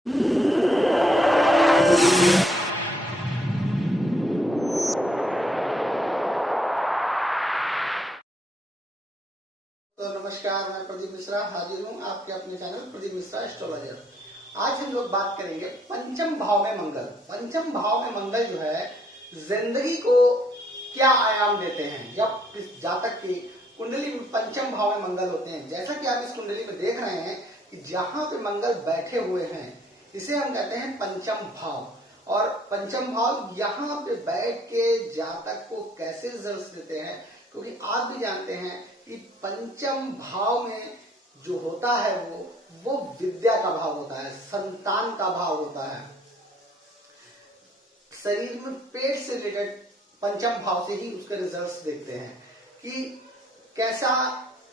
तो नमस्कार, मैं प्रदीप मिश्रा हाजिर हूँ आपके अपने चैनल प्रदीप मिश्रा एस्ट्रोलॉजर। आज हम लोग बात करेंगे पंचम भाव में मंगल। पंचम भाव में मंगल जो है जिंदगी को क्या आयाम देते हैं, जब इस जातक की कुंडली में पंचम भाव में मंगल होते हैं। जैसा कि आप इस कुंडली में देख रहे हैं कि जहां पे मंगल बैठे हुए हैं इसे हम कहते हैं पंचम भाव। और पंचम भाव यहाँ पे बैठ के जातक को कैसे रिजल्ट देते हैं, क्योंकि आप भी जानते हैं कि पंचम भाव में जो होता है वो विद्या का भाव होता है, संतान का भाव होता है। शरीर में पेट से रिलेटेड पंचम भाव से ही उसके रिजल्ट्स देखते हैं कि कैसा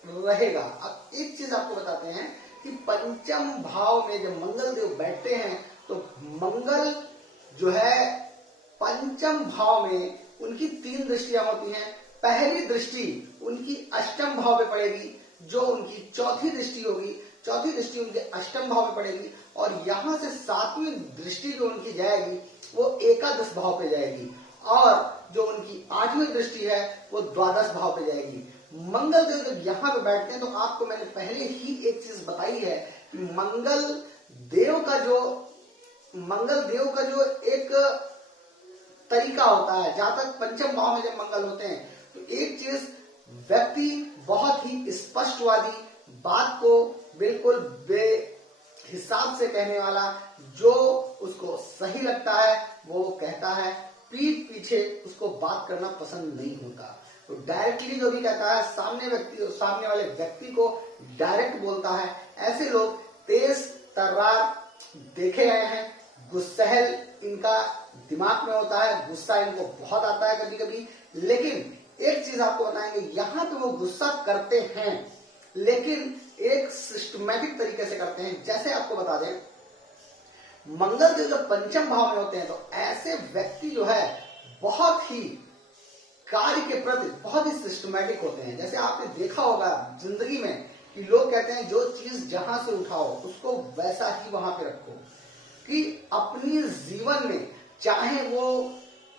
रहेगा। अब एक चीज आपको बताते हैं कि पंचम भाव में जब मंगल देव बैठते हैं तो मंगल जो है पंचम भाव में उनकी 3 दृष्टियां होती हैं। पहली दृष्टि उनकी अष्टम भाव में पड़ेगी, जो उनकी चौथी दृष्टि होगी, चौथी दृष्टि उनके अष्टम भाव में पड़ेगी, और यहां से 7वीं दृष्टि जो उनकी जाएगी वो एकादश भाव पे जाएगी, और जो उनकी 8वीं दृष्टि है वो द्वादश भाव पे जाएगी। मंगल देव जब यहाँ पे बैठते हैं तो आपको मैंने पहले ही एक चीज बताई है कि मंगल देव का जो एक तरीका होता है, जहां तक पंचम भाव में जब मंगल होते हैं तो एक चीज, व्यक्ति बहुत ही स्पष्टवादी, बात को बिल्कुल बेहिसाब से कहने वाला, जो उसको सही लगता है वो कहता है, पीठ पीछे उसको बात करना पसंद नहीं होता। तो डायरेक्टली जो भी कहता है सामने वाले व्यक्ति को डायरेक्ट बोलता है। ऐसे लोग तेज तर्रार देखे गए हैं, गुस्सैल इनका दिमाग में होता है, गुस्सा इनको बहुत आता है कभी कभी। लेकिन एक चीज आपको बताएंगे, यहाँ पे वो गुस्सा करते हैं लेकिन एक सिस्टमैटिक तरीके से करते हैं। जैसे आपको बता दें, मंगल जो पंचम भाव में होते हैं तो ऐसे व्यक्ति जो है बहुत ही कार्य के प्रति बहुत ही सिस्टमैटिक होते हैं। जैसे आपने देखा होगा जिंदगी में कि लोग कहते हैं जो चीज जहां से उठाओ उसको वैसा ही वहां पे रखो, कि अपनी जीवन में चाहे वो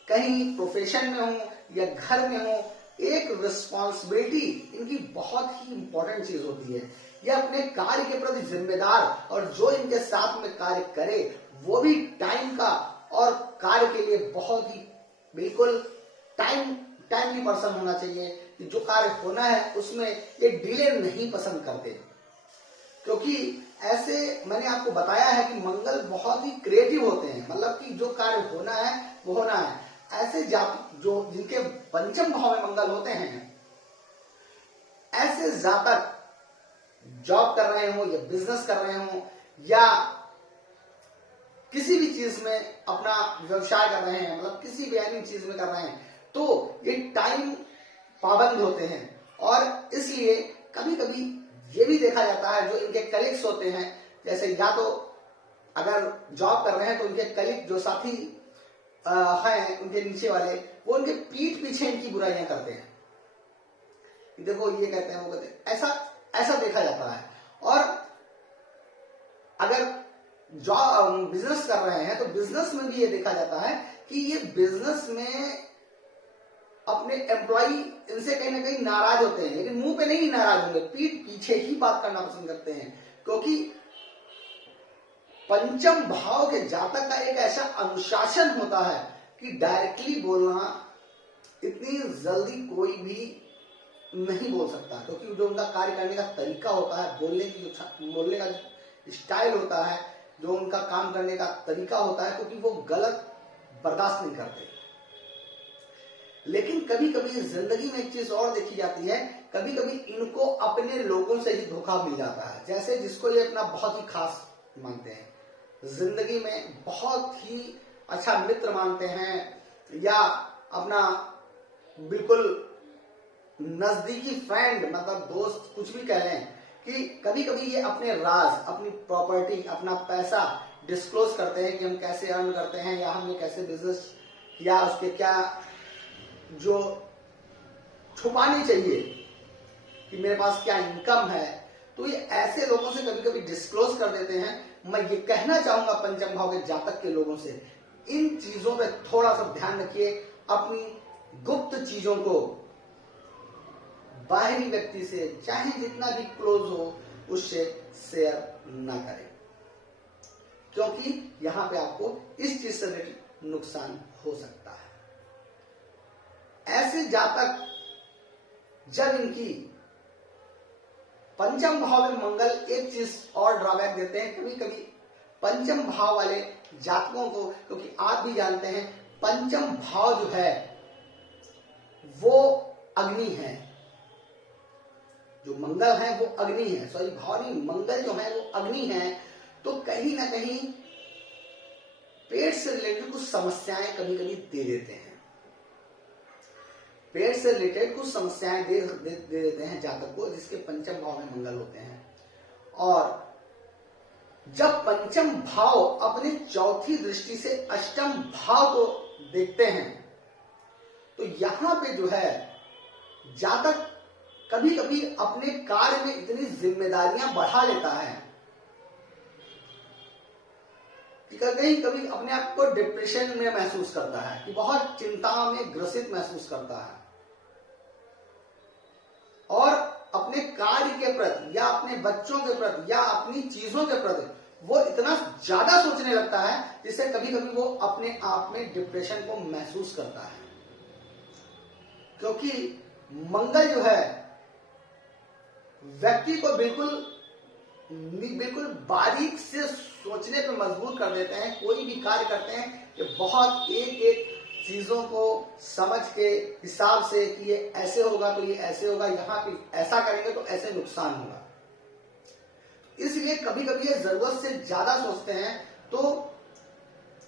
कहीं प्रोफेशन में हो या घर में हो, एक रिस्पॉन्सिबिलिटी इनकी बहुत ही इंपॉर्टेंट चीज होती है। ये अपने कार्य के प्रति जिम्मेदार, और जो इनके साथ में कार्य करे वो भी टाइम का और कार्य के लिए बहुत ही बिल्कुल टाइमली पर्सन होना चाहिए, कि जो कार्य होना है उसमें ये डिले नहीं पसंद करते। क्योंकि ऐसे मैंने आपको बताया है कि मंगल बहुत ही क्रिएटिव होते हैं, मतलब कि जो कार्य होना है वो होना है। ऐसे जो जिनके पंचम भाव में मंगल होते हैं, ऐसे जातक जॉब कर रहे हो या बिजनेस कर रहे हो या किसी भी चीज में अपना व्यवसाय कर रहे हैं, मतलब किसी भी अन्य चीज में कर रहे हैं, तो ये टाइम पाबंद होते हैं। और इसलिए कभी कभी ये भी देखा जाता है, जो इनके कलीग्स होते हैं, जैसे या तो अगर जॉब कर रहे हैं तो उनके कलीग जो साथी हैं उनके नीचे वाले, वो उनके पीठ पीछे इनकी बुराइयां करते हैं, देखो ये कहते हैं वो कहते हैं, ऐसा देखा जाता है। और अगर जॉब बिजनेस कर रहे हैं तो बिजनेस में भी ये देखा जाता है कि ये बिजनेस में अपने एम्प्लॉय इनसे कहीं ना कहीं नाराज होते हैं, लेकिन मुंह पे नहीं नाराज होंगे, पीठ पीछे ही बात करना पसंद करते हैं। क्योंकि पंचम भाव के जातक का एक ऐसा अनुशासन होता है कि डायरेक्टली बोलना इतनी जल्दी कोई भी नहीं बोल सकता, क्योंकि जो उनका कार्य करने का तरीका होता है, बोलने का स्टाइल होता है, जो उनका काम करने का तरीका होता है, क्योंकि वो गलत बर्दाश्त नहीं करते। लेकिन कभी कभी जिंदगी में एक चीज और देखी जाती है, कभी कभी इनको अपने लोगों से ही धोखा मिल जाता है। जैसे जिसको ये अपना बहुत ही खास मानते हैं, जिंदगी में बहुत ही अच्छा मित्र मानते हैं, या अपना बिल्कुल नजदीकी फ्रेंड, मतलब दोस्त कुछ भी कह लें, कि कभी कभी ये अपने राज, अपनी प्रॉपर्टी, अपना पैसा डिस्क्लोज करते हैं कि हम कैसे अर्न करते हैं या हमने कैसे बिजनेस किया, उसके क्या जो छुपानी चाहिए कि मेरे पास क्या इनकम है। तो ये ऐसे लोगों से कभी कभी डिस्क्लोज कर देते हैं। मैं ये कहना चाहूंगा पंचम भाव के जातक के लोगों से, इन चीजों पे थोड़ा सा ध्यान रखिए। अपनी गुप्त चीजों को बाहरी व्यक्ति से, चाहे जितना भी क्लोज हो, उससे शेयर ना करें, क्योंकि यहां पे आपको इस चीज से रिलेटेड नुकसान हो सकता है। ऐसे जातक जब इनकी पंचम भाव में मंगल एक चीज और ड्रॉबैक देते हैं, कभी कभी पंचम भाव वाले जातकों को, क्योंकि आप भी जानते हैं पंचम भाव जो है वो अग्नि है, जो मंगल है वो अग्नि है, सॉरी भाव नहीं, मंगल जो है वो अग्नि है। तो कहीं ना कहीं पेट से रिलेटेड कुछ समस्याएं कभी कभी दे देते हैं, पेट से रिलेटेड कुछ समस्याएं दे देते हैं जातक को, जिसके पंचम भाव में मंगल होते हैं। और जब पंचम भाव अपनी चौथी दृष्टि से अष्टम भाव को देखते हैं, तो यहां पे जो है जातक कभी कभी अपने कार्य में इतनी जिम्मेदारियां बढ़ा लेता है कि कहीं कभी अपने आप को डिप्रेशन में महसूस करता है, कि बहुत चिंता में ग्रसित महसूस करता है, और अपने कार्य के प्रति या अपने बच्चों के प्रति या अपनी चीजों के प्रति वो इतना ज्यादा सोचने लगता है, जिससे कभी कभी वो अपने आप में डिप्रेशन को महसूस करता है। क्योंकि मंगल जो है व्यक्ति को बिल्कुल बारीक से सोचने पे मजबूर कर देते हैं। कोई भी कार्य करते हैं कि बहुत एक एक चीजों को समझ के हिसाब से कि ये ऐसे होगा तो ये ऐसे होगा, यहाँ पे ऐसा करेंगे तो ऐसे नुकसान होगा। इसलिए कभी कभी ये जरूरत से ज्यादा सोचते हैं, तो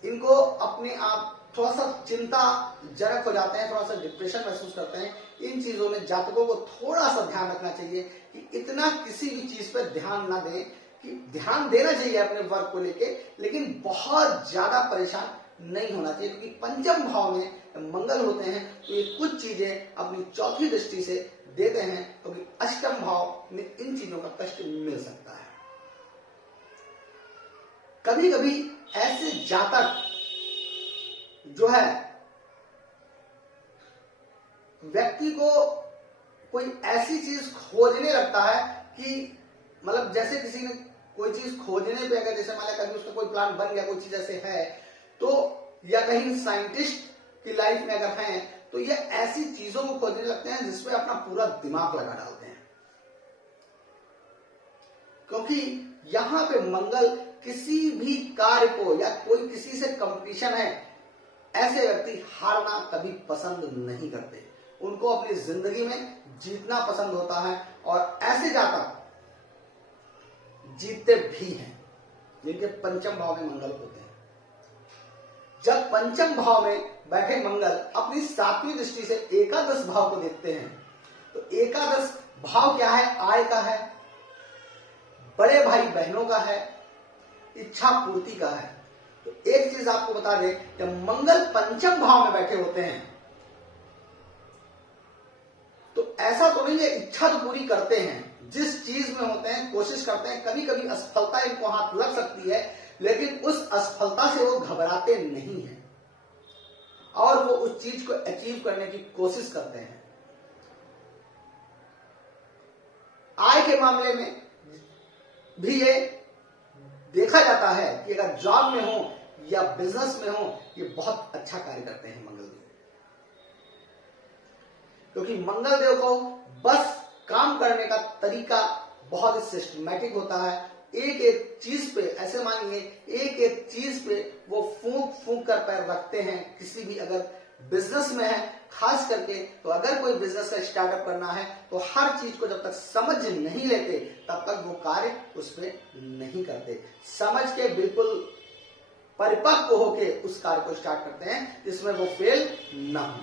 इनको अपने आप थोड़ा सा चिंताजनक हो जाते हैं, थोड़ा सा डिप्रेशन महसूस करते हैं। इन चीजों में जातकों को थोड़ा सा ध्यान रखना चाहिए कि इतना किसी भी चीज पर ध्यान ना दें, कि ध्यान देना चाहिए अपने वर्क को लेके, लेकिन बहुत ज्यादा परेशान नहीं होना चाहिए। क्योंकि पंचम भाव में मंगल होते हैं तो ये कुछ चीजें अपनी चौथी दृष्टि से देते हैं, क्योंकि अष्टम भाव में इन चीजों का कष्ट मिल सकता है। कभी कभी ऐसे जातक जो है व्यक्ति को कोई ऐसी चीज खोजने लगता है कि मतलब जैसे किसी ने कोई चीज खोजने पे, अगर जैसे मान लिया कभी उसका कोई प्लान बन गया, कोई चीज ऐसे है तो, या कहीं साइंटिस्ट की लाइफ में अगर हैं तो ये ऐसी चीजों को खोजने लगते हैं जिसमें अपना पूरा दिमाग लगा डालते हैं। क्योंकि यहां पे मंगल किसी भी कार्य को या कोई किसी से कंपटीशन है, ऐसे व्यक्ति हारना कभी पसंद नहीं करते, उनको अपनी जिंदगी में जीतना पसंद होता है। और ऐसे जातक जीतते भी हैं जिनके पंचम भाव में मंगल होते हैं। जब पंचम भाव में बैठे मंगल अपनी सातवीं दृष्टि से एकादश भाव को देखते हैं, तो एकादश भाव क्या है? आय का है, बड़े भाई बहनों का है, इच्छा पूर्ति का है। तो एक चीज आपको बता दें कि मंगल पंचम भाव में बैठे होते हैं तो ऐसा तो नहीं है, इच्छा तो पूरी करते हैं, जिस चीज में होते हैं कोशिश करते हैं। कभी कभी असफलता इनको हाथ लग सकती है, लेकिन उस असफलता से वो घबराते नहीं हैं और वो उस चीज को अचीव करने की कोशिश करते हैं। आय के मामले में भी ये देखा जाता है कि अगर जॉब में हो या बिजनेस में हो, ये बहुत अच्छा कार्य करते हैं मंगल देव, क्योंकि मंगल देव को बस काम करने का तरीका बहुत ही सिस्टमैटिक होता है। एक एक चीज पे, ऐसे मानिए एक एक चीज पे वो फूंक फूंक कर पैर रखते हैं। किसी भी अगर बिजनेस में है खास करके, तो अगर कोई बिजनेस का स्टार्टअप करना है तो हर चीज को जब तक समझ नहीं लेते तब तक वो कार्य उस पर नहीं करते। समझ के बिल्कुल परिपक्व होके उस कार्य को स्टार्ट करते हैं जिसमें वो फेल ना हो।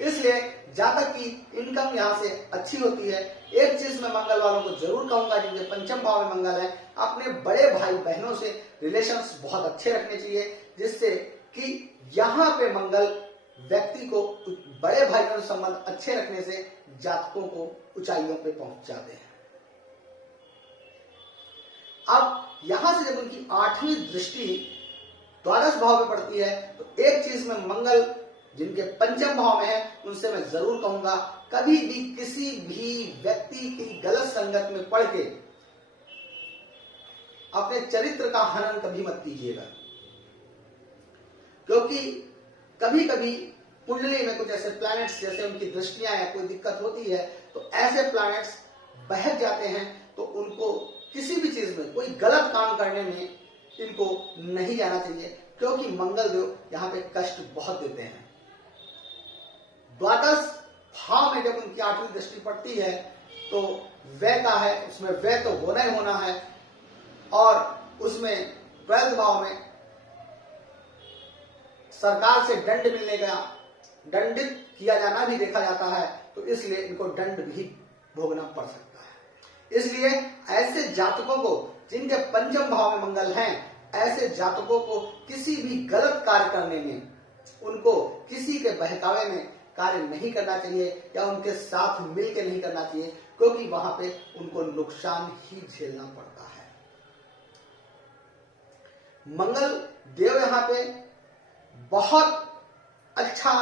इसलिए जातक की इनकम यहां से अच्छी होती है। एक चीज मैं मंगल वालों को जरूर कहूंगा, जिनके पंचम भाव में मंगल है, अपने बड़े भाई बहनों से रिलेशंस बहुत अच्छे रखने चाहिए, जिससे कि यहां पे मंगल व्यक्ति को बड़े भाइयों से संबंध अच्छे रखने से जातकों को ऊंचाइयों पे पहुंच जाते हैं। अब यहां से जब उनकी 8वीं दृष्टि द्वादश भाव में पड़ती है तो एक चीज में मंगल जिनके पंचम भाव में है उनसे मैं जरूर कहूंगा, कभी भी किसी भी व्यक्ति की गलत संगत में पड़ के अपने चरित्र का हनन कभी मत कीजिएगा, क्योंकि कभी कभी कुंडली में कुछ ऐसे प्लैनेट्स जैसे उनकी दृष्टियां या कोई दिक्कत होती है तो ऐसे प्लैनेट्स बहक जाते हैं, तो उनको किसी भी चीज में कोई गलत काम करने में इनको नहीं जाना चाहिए, क्योंकि मंगल देव यहाँ पे कष्ट बहुत देते हैं। द्वादश भाव में जब उनकी 8वीं दृष्टि पड़ती है तो व्यय का है, उसमें व्यय तो होना ही होना है, और उसमें 12वें भाव में सरकार से दंड मिलने का, दंडित किया जाना भी देखा जाता है, तो इसलिए इनको दंड भी भोगना पड़ सकता है। इसलिए ऐसे जातकों को जिनके पंचम भाव में मंगल हैं, ऐसे जातकों को किसी भी गलत कार्य करने में, उनको किसी के बहकावे में कार्य नहीं करना चाहिए या उनके साथ मिलकर नहीं करना चाहिए, क्योंकि वहां पे उनको नुकसान ही झेलना पड़ता है। मंगल देव यहाँ पे बहुत अच्छा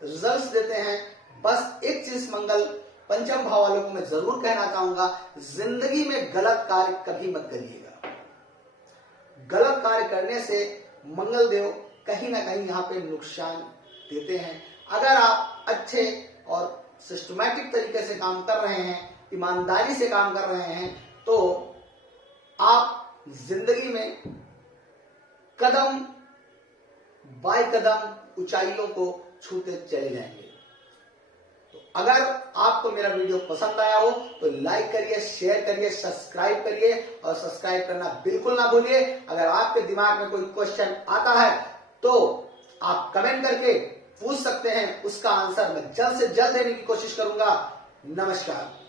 रिजल्ट्स देते हैं। बस एक चीज मंगल पंचम भाव वालों को मैं जरूर कहना चाहूंगा, जिंदगी में गलत कार्य कभी मत करिएगा। गलत कार्य करने से मंगल देव कहीं ना कहीं यहाँ पे नुकसान देते हैं। अगर आप अच्छे और सिस्टमैटिक तरीके से काम कर रहे हैं, ईमानदारी से काम कर रहे हैं, तो आप जिंदगी में कदम बाय कदम ऊंचाइयों को छूते चले जाएंगे। तो अगर आपको मेरा वीडियो पसंद आया हो तो लाइक करिए, शेयर करिए, सब्सक्राइब करिए, और सब्सक्राइब करना बिल्कुल ना भूलिए। अगर आपके दिमाग में कोई क्वेश्चन आता है तो आप कमेंट करके पूछ सकते हैं, उसका आंसर मैं जल्द से जल्द देने की कोशिश करूंगा। नमस्कार।